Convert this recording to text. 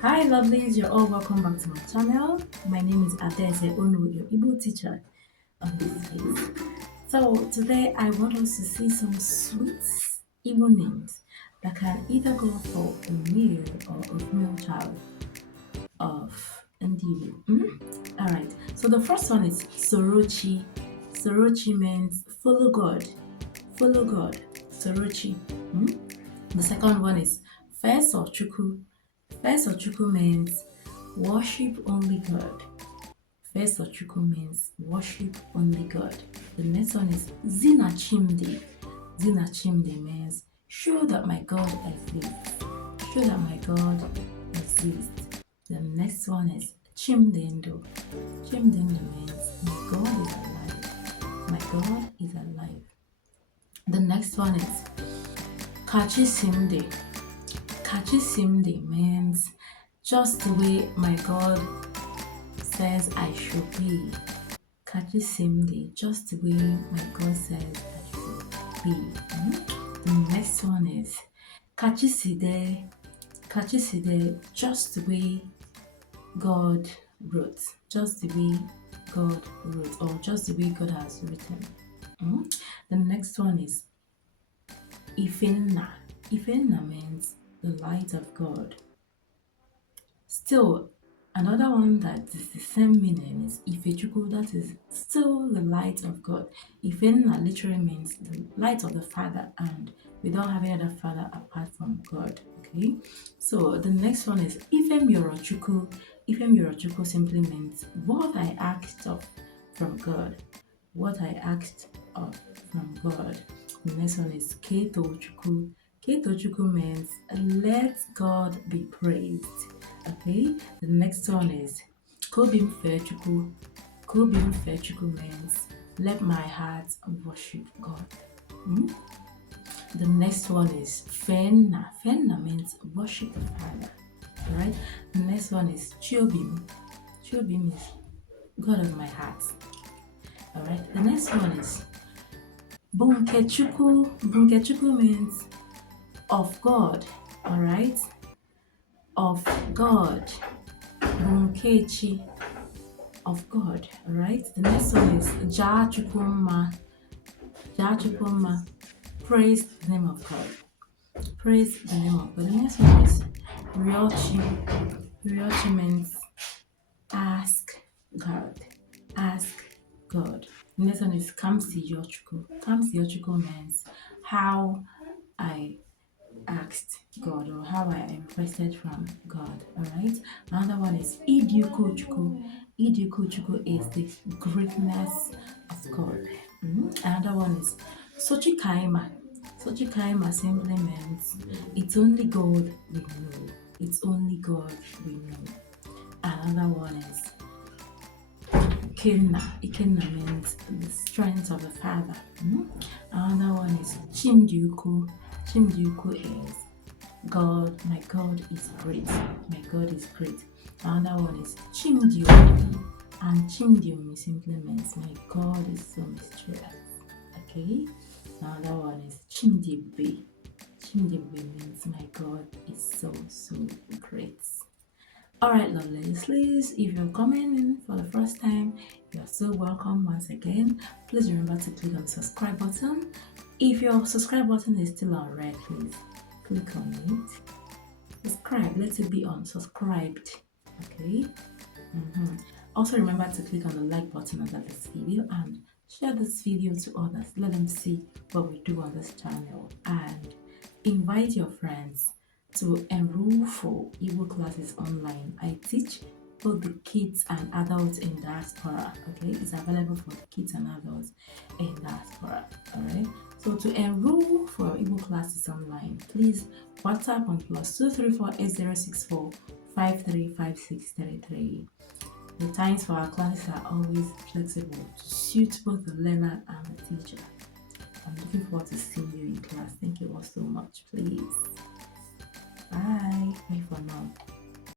Hi lovelies, you're all welcome back to my channel. My name is Adeze Onu, your Igbo teacher on this page. So today I want us to see some sweet Igbo names that can either go for a male or a female child of Ndibu. Alright, so the first one is Sorochi. Sorochi means follow God. Follow God. Sorochi. The second one is Fesochuku. Fesochuku means worship only God. Fesochuku means worship only God. The next one is Zinachimdi. Zinachimdi means show that my God exists. Show that my God exists. The next one is Chimdendo. Chimdendo means my God is alive. My God is alive. The next one is Kachisimde. Kachisimde means just the way my God says I should be. Kachisimde, just the way my God says I should be. The next one is Kachiside. Kachiside, just the way God wrote. Just the way God wrote, or just the way God has written. The next one is Ifenna. Ifenna means the light of God. Still, another one that is the same meaning is Ifechuku, that is still the light of God. Ifenna literally means the light of the Father, and we don't have any other Father apart from God. Okay, so the next one is Ifem Yorochuku. Ifem Yorochuku simply means what I asked of from God. What I asked of from God. The next one is Keto Chuku. Keto Chuku means let God be praised. Okay, the next one is Kobim Fechuku. Kobim Fechuku means let my heart worship God. The next one is Fenna. Fenna means worship the Father. Alright, the next one is Chiobim. Chiobim is God of my heart. Alright, the next one is Bunkechuku. Bunkechuku means of God. Alright, of God. Bunkechi, of God. Alright, the next one is Jachukuma. Jachukuma, praise the name of God. Praise the name of God. The next one is Ryochi. Ryochi means ask God. Ask God. The next one is Kamsi Yochuku. Kamsi Yochuku means how I asked God, or how I requested from God. Alright. Another one is Idyukuchuku. Idyukuchuku is the greatness of God. Another one is Sochikaima. Sochikaima simply means it's only God we know. It's only God we know. Another one is Ikenna. Ikenna means the strength of the Father. Another one is Chimdyuku. Chimdyuku is God, my God is great. My God is great. Another one is Chimdyumi. And Chimdyumi simply means my God is so mysterious. Okay? Another one is Chimdybe. Chimdybe means my God is so great. Alright, lovelies, please, if you're coming in for the first time, you're so welcome once again. Please remember to click on the subscribe button. If your subscribe button is still on red, please click on it. Subscribe, let it be on subscribed. Okay. Also remember to click on the like button under this video and share this video to others. Let them see what we do on this channel, and invite your friends to enroll for Igbo classes online. I teach both the kids and adults in diaspora. Okay, it's available for the kids and adults in diaspora. Alright, so to enroll for Igbo classes online, please WhatsApp on +234 8064 The times for our classes are always flexible to suit both the learner and the teacher. I'm looking forward to seeing you in class. Thank you all so much. Please.